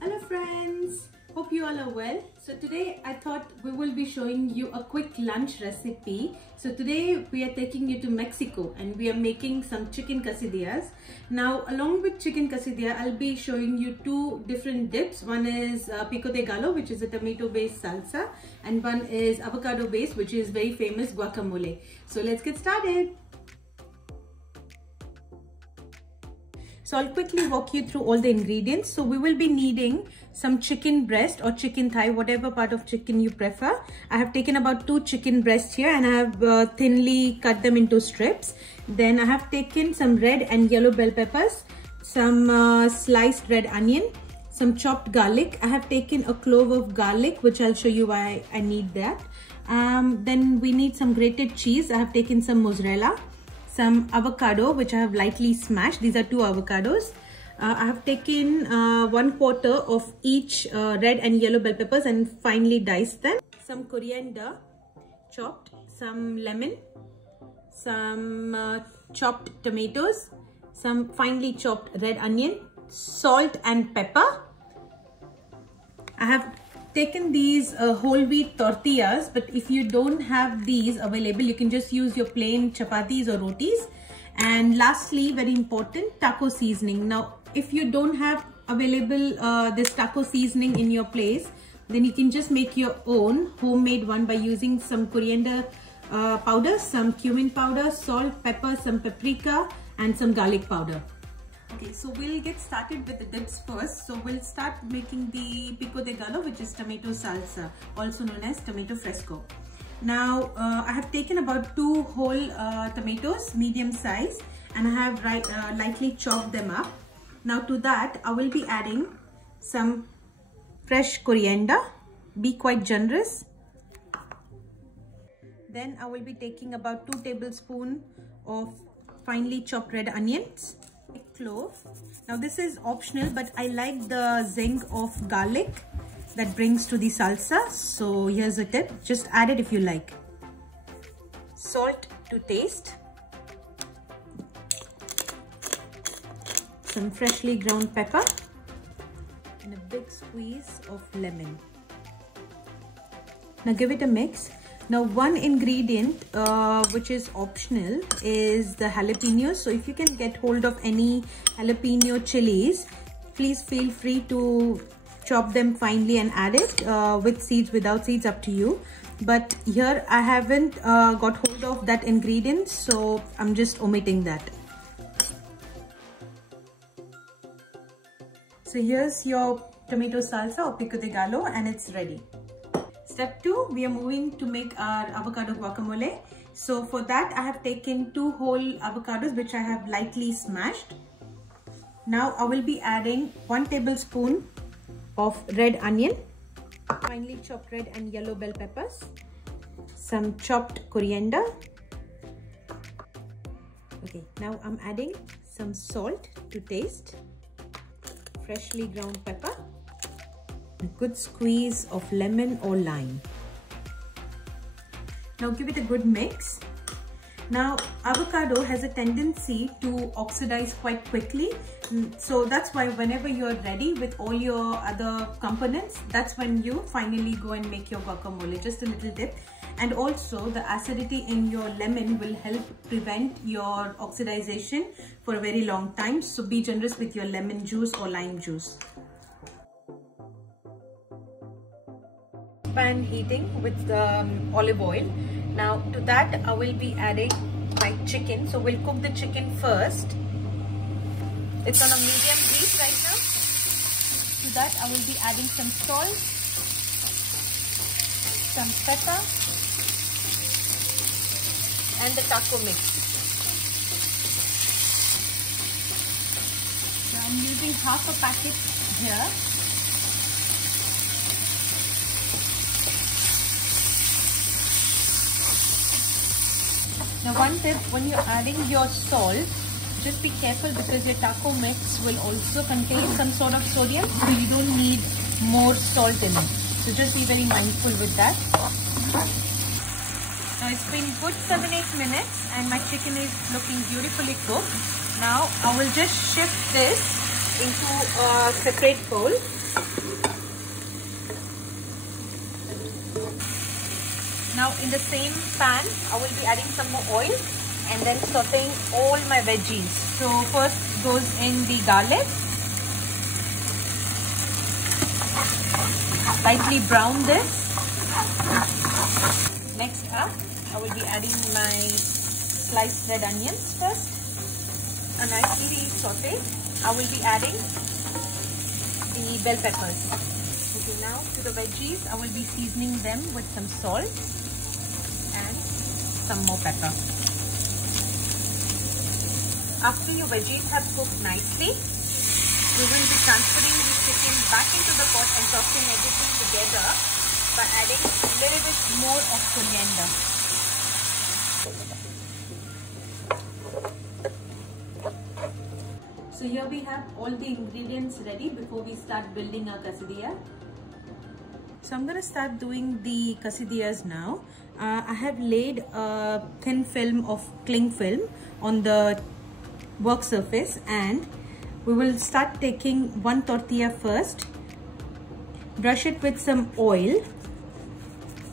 Hello friends, hope you all are well. So today I thought we will be showing you a quick lunch recipe. So today we are taking you to Mexico and we are making some chicken quesadillas. Now along with chicken quesadilla, I'll be showing you two different dips. One is pico de gallo, which is a tomato based salsa, and one is avocado based, which is very famous guacamole. So let's get started. So I'll quickly walk you through all the ingredients. So we will be needing some chicken breast or chicken thigh, whatever part of chicken you prefer. I have taken about 2 chicken breasts here and I have thinly cut them into strips. Then I have taken some red and yellow bell peppers, some sliced red onion, some chopped garlic. I have taken a clove of garlic, which I'll show you why I need that. Then we need some grated cheese. I have taken some mozzarella, some avocado, which I have lightly smashed. These are 2 avocados. I have taken 1/4 of each red and yellow bell peppers and finely diced them. Some coriander chopped, some lemon, some chopped tomatoes, some finely chopped red onion, salt and pepper. I have taken these whole wheat tortillas, but if you don't have these available, you can just use your plain chapatis or rotis. And lastly, very important, taco seasoning. Now if you don't have available this taco seasoning in your place, then you can just make your own homemade one by using some coriander powder, some cumin powder, salt, pepper, some paprika and some garlic powder. Okay, so we'll get started with the dips first. So we'll start making the pico de gallo, which is tomato salsa, also known as tomato fresco. Now I have taken about 2 whole tomatoes, medium size, and I have lightly chopped them up. Now to that I will be adding some fresh coriander. Be quite generous. Then I will be taking about 2 tablespoons of finely chopped red onions, a clove. Now this is optional, but I like the zing of garlic that brings to the salsa. So here's a tip, just add it if you like. Salt to taste. Some freshly ground pepper and a big squeeze of lemon. Now give it a mix. Now one ingredient which is optional is the jalapenos. So if you can get hold of any jalapeno chilies, please feel free to chop them finely and add it with seeds, without seeds, up to you. But here I haven't got hold of that ingredient, so I'm just omitting that. So here's your tomato salsa or pico de gallo and it's ready. Step 2, we are moving to make our avocado guacamole. So for that I have taken 2 whole avocados which I have lightly smashed. Now I will be adding 1 tablespoon of red onion, finely chopped red and yellow bell peppers, some chopped coriander. Okay, now I'm adding some salt to taste, freshly ground pepper, a good squeeze of lemon or lime. Now give it a good mix. Now avocado has a tendency to oxidize quite quickly, so that's why whenever you're ready with all your other components, that's when you finally go and make your guacamole. Just a little dip. And also the acidity in your lemon will help prevent your oxidization for a very long time, so be generous with your lemon juice or lime juice. Pan heating with olive oil. Now to that I will be adding my chicken. So we'll cook the chicken first. It's on a medium heat right now. To that I will be adding some salt, some pepper and the taco mix. Now I'm using half a packet here. Now one tip, when you're adding your salt, just be careful because your taco mix will also contain some sort of sodium, so you don't need more salt in it. So just be very mindful with that. Now it's been good 7-8 minutes and my chicken is looking beautifully cooked. Now I will just shift this into a separate bowl. Now in the same pan, I will be adding some more oil and then sauteing all my veggies. So first goes in the garlic. Lightly brown this. Next up, I will be adding my sliced red onions first. A nicely sauté. I will be adding the bell peppers. Okay, now to the veggies, I will be seasoning them with some salt and some more pepper. After your veggies have cooked nicely, we will be transferring the chicken back into the pot and tossing everything together by adding a little bit more of coriander. So here we have all the ingredients ready before we start building our quesadilla. So I'm going to start doing the quesadillas now. I have laid a thin film of cling film on the work surface, and we will start taking one tortilla first, brush it with some oil,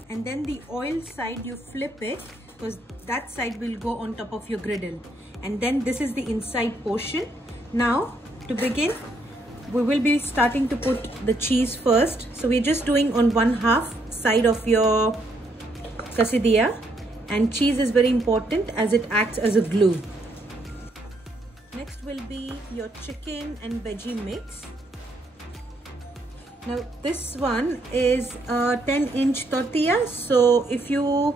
and then the oil side you flip it because that side will go on top of your griddle, and then this is the inside portion. Now to begin, we will be starting to put the cheese first. So we're just doing on 1/2 side of your quesadilla, and cheese is very important as it acts as a glue. Next will be your chicken and veggie mix. Now this one is a 10-inch tortilla, so if you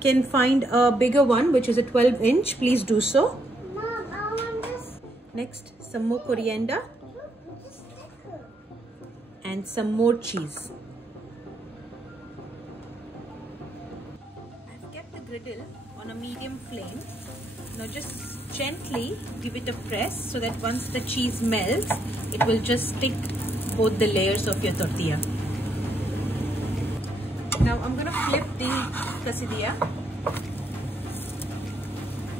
can find a bigger one which is a 12-inch, please do so. Mom, I want this. Next, some more coriander and some more cheese. I've kept the griddle on a medium flame. Now just gently give it a press so that once the cheese melts, it will just stick both the layers of your tortilla. Now I'm going to flip the quesadilla.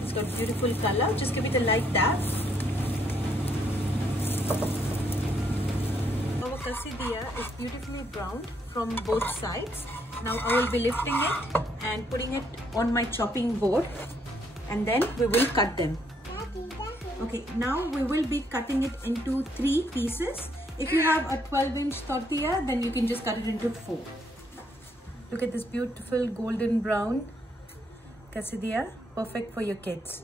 It's got beautiful color. Just give it a light dab. Our quesadilla is beautifully browned from both sides. Now I will be lifting it and putting it on my chopping board, and then we will cut them. Okay, now we will be cutting it into 3 pieces. If you have a 12-inch tortilla, then you can just cut it into 4. Look at this beautiful golden brown quesadilla, perfect for your kids.